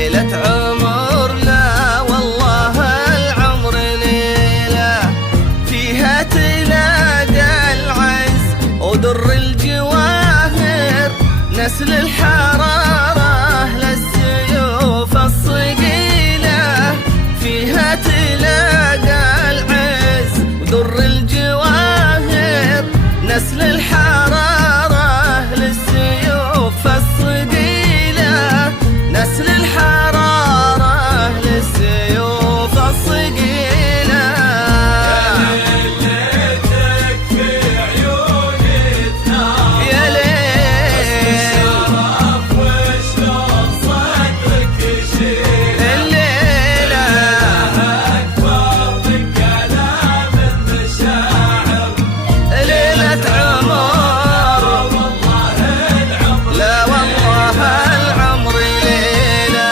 ليلة عمر لا والله العمر ليلة فيها تلاقى العز ودر الجواهر نسل الحرارة للسيوف الصقيلة فيها تلاقى العز ودر الجواهر نسل الحرارة للسيوف الصقيلة نسل الحرارة للسيوف الصقيلة يا ليلتك في عيوني تنام يا ليل الشرف وشلون صدرك يشيل الليلة أكبر من كلام المشاعر ليلة عمر والله العمر لا والله العمر ليلة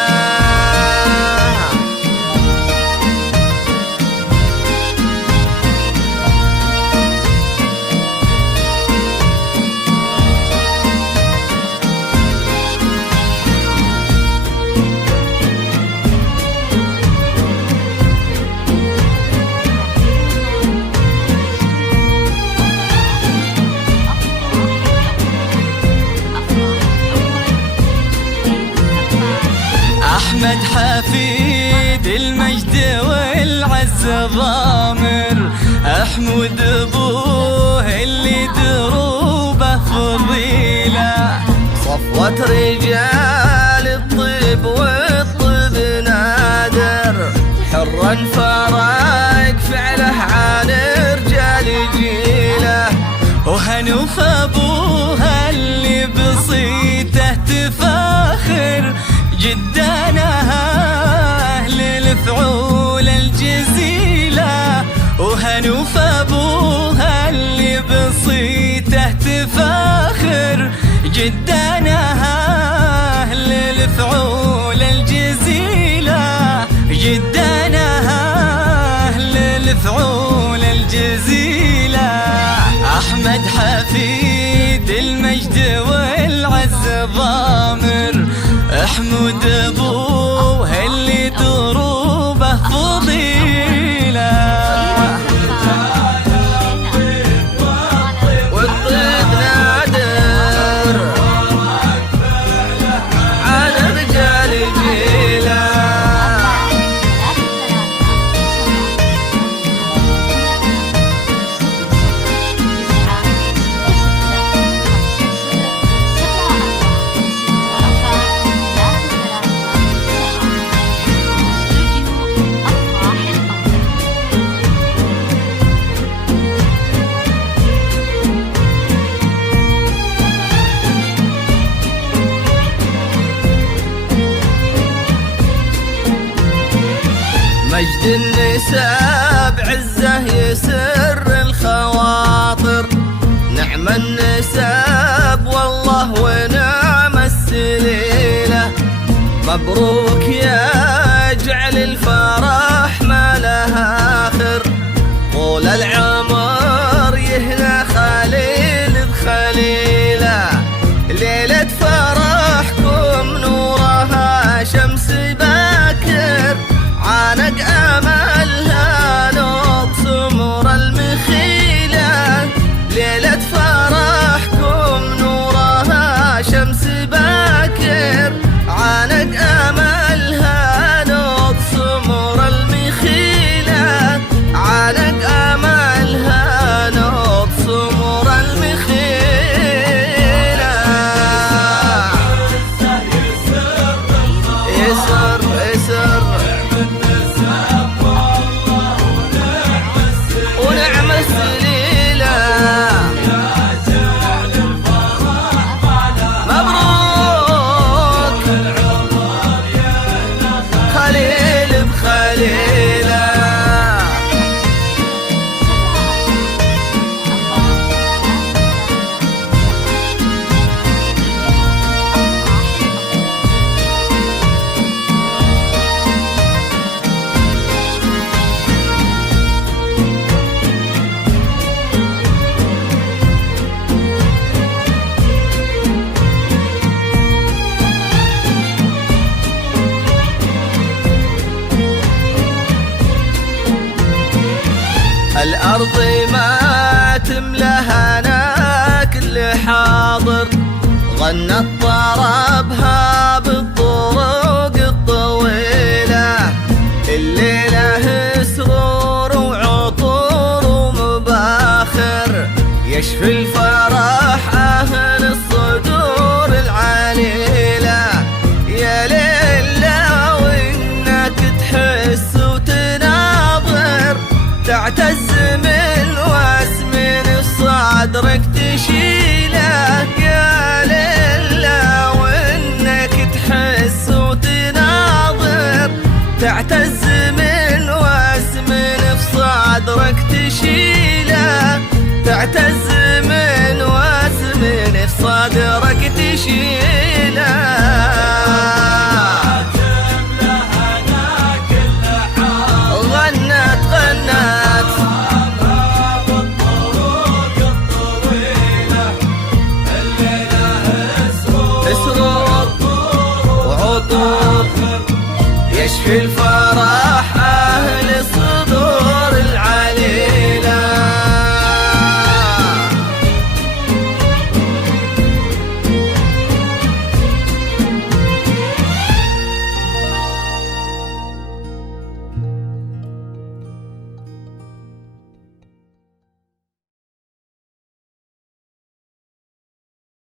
أحمد حفيد المجد والعز ضامر أحمد أبوه اللي دروبه فضيلة صفوة رجال الطب والطب نادر حرا فرق فعله عن رجال جيله وهنوف أبوها اللي بصيته تفاخر جدنا أهل الفعول الجزيلة وهنوف أبوها اللي بصيته تفاخر جدنا أهل الفعول الجزيلة جدنا أهل الفعول الجزيلة أحمد حفيد المجد والعز ضامر احمد أبوه اللي دروبه فضيلة والطيب نادر عن رجال جيله مجد النساء بعزه يسر الخواطر نعم النساب والله ونعم السليلة مبروك يا جعل الفرح ما لها آخر طول العمر يهنى خليل بخليلة ليلة فرحكم نورها شمس باكر عانق املها نوب سمر المخيلة ليلة فرحكم نورها شمس باكر عانق املها الأرض ما تملهنا كل حاضر، غنت طربها بالطرق الطويلة، الليلة سرور وعطور ومباخر، يشفي الفرح أهل الصدور العليلة. يا ليلة وإنك تحس وتناظر، تعتز من واسم صدرك تشيله. يا ليلة وإنك تحس وتناظر، تعتز من واسم صدرك تشيله، تعتز من واسم صدرك تشيله. يشفي الفرح